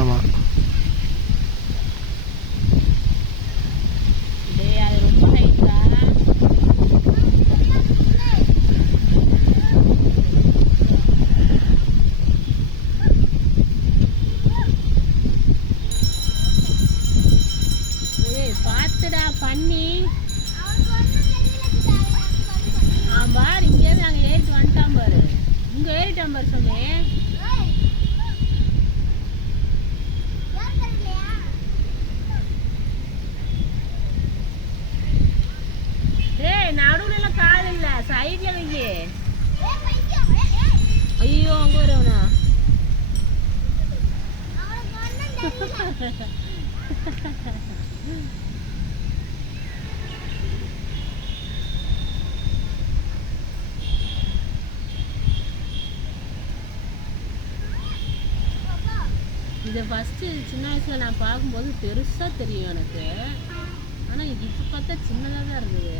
ஆமாம். பார்த்துடா பண்ணி பாரு இங்கேருந்து அங்கே ஏறிட்டு வந்துட்டான் பாரு. இங்கே ஏறிட்டான் பாரு சொன்னேன். ஏய் நடுவுல கால் இல்ல சைட்ல வைங்க. ஐயோ அங்க வரவனா இதை ஃபஸ்ட்டு சின்ன வயசில் நான் பார்க்கும்போது பெருசாக தெரியும் எனக்கு. ஆனால் இது இப்போ பார்த்தா சின்னதாக தான் இருக்குது.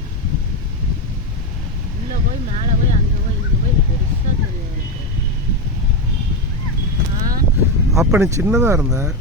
உள்ளே போய் மேலே போய் அங்கே போய் இங்கே போய் இது பெருசாக தெரியும் எனக்கு. அப்போ நீ சின்னதாக இருந்தேன்.